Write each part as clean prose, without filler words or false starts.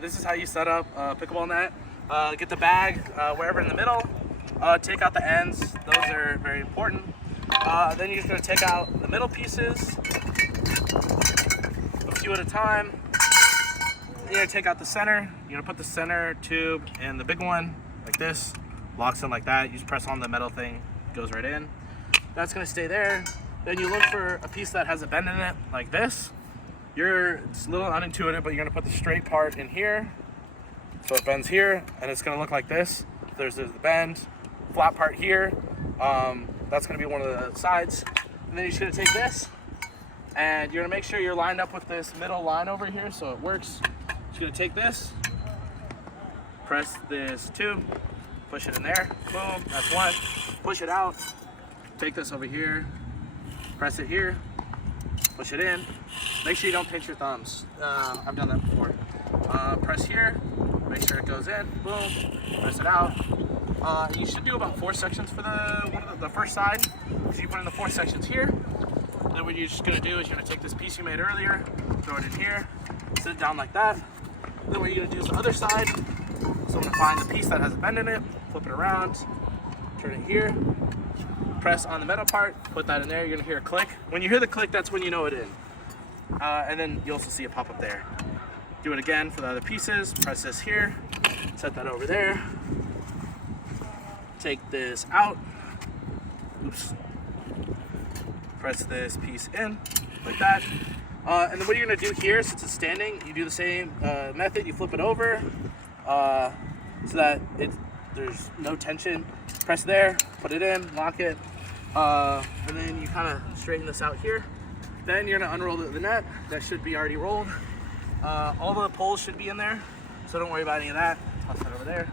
This is how you set up a pickleball net. Get the bag wherever in the middle. Take out the ends. Those are very important. Then you're just going to take out the middle pieces, a few at a time. You're going to take out the center. You're going to put the center tube in the big one like this. Locks in like that. You just press on the metal thing, goes right in. That's going to stay there. Then you look for a piece that has a bend in it like this. It's a little unintuitive, but you're going to put the straight part in here. So it bends here, and it's going to look like this. There's the bend. Flat part here. That's going to be one of the sides. And then you're just going to take this, and you're going to make sure you're lined up with this middle line over here so it works. Just going to take this, press this tube, push it in there. Boom, that's one. Push it out. Take this over here, press it here, push it in. Make sure you don't pinch your thumbs. I've done that before. Press here, make sure it goes in. Boom, press it out. You should do about 4 sections for the first side, because you put in the 4 sections here. Then what you're just going to do is you're going to take this piece you made earlier, throw it in here, sit it down like that. Then what you're going to do is the other side. So I'm going to find the piece that has a bend in it, flip it around, turn it here, press on the metal part, put that in there. You're going to hear a click. When you hear the click, that's when you know it's in. And then you also see it pop up there. Do it again for the other pieces. Press this here, set that over there. Take this out. Oops. Press this piece in like that. And then what you're going to do here, since it's standing, you do the same method. You flip it over so that there's no tension. Press there, put it in, lock it, and then you kind of straighten this out here. Then you're going to unroll the net. That should be already rolled. All the poles should be in there, so don't worry about any of that. Toss that over there.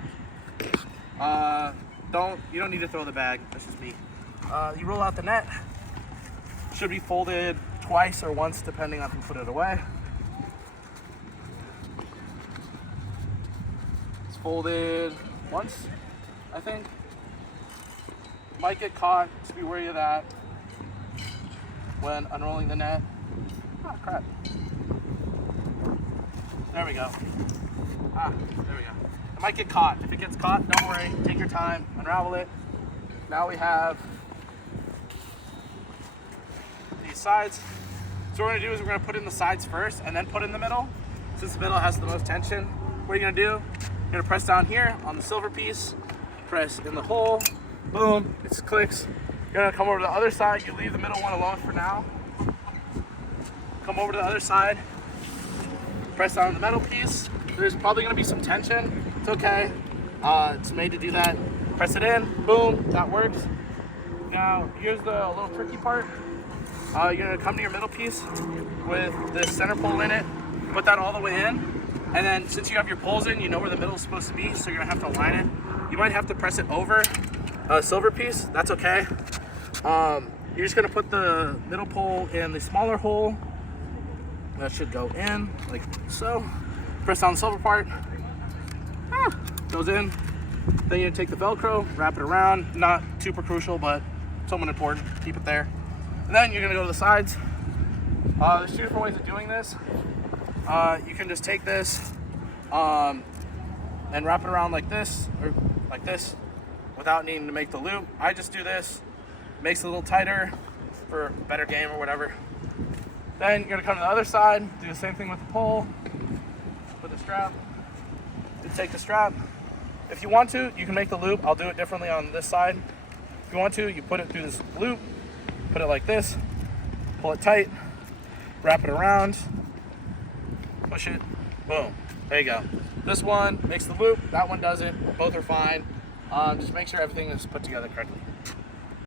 You don't need to throw the bag. That's just me. You roll out the net. Should be folded twice or once, depending on who put it away. It's folded once, I think. Might get caught, so be wary of that when unrolling the net. Oh, crap. There we go. There we go. It might get caught. If it gets caught, don't worry. Take your time, unravel it. Now we have these sides. So what we're gonna do is we're gonna put in the sides first and then put in the middle. Since the middle has the most tension, what you're gonna do, you're gonna press down here on the silver piece, press in the hole, boom, it clicks. You're gonna come over to the other side. You leave the middle one alone for now. Come over to the other side, press down the metal piece. There's probably gonna be some tension. It's okay. It's made to do that. Press it in, boom, that works. Now, here's the little tricky part. You're gonna come to your middle piece with this center pole in it, put that all the way in, and then since you have your poles in, you know where the middle is supposed to be, so you're gonna have to align it. You might have to press it over a silver piece, that's okay. You're just gonna put the middle pole in the smaller hole. That should go in, like so. Press down the silver part, goes in. Then you're gonna take the Velcro, wrap it around. Not super crucial, but somewhat important, keep it there. And then you're gonna go to the sides. There's 2 different ways of doing this. You can just take this and wrap it around like this, or like this, without needing to make the loop. I just do this, makes it a little tighter for a better game or whatever. Then you're gonna come to the other side, do the same thing with the pole, put the strap, you take the strap. If you want to, you can make the loop. I'll do it differently on this side. If you want to, you put it through this loop, put it like this, pull it tight, wrap it around, push it, boom, there you go. This one makes the loop, that one doesn't, both are fine. Just make sure everything is put together correctly.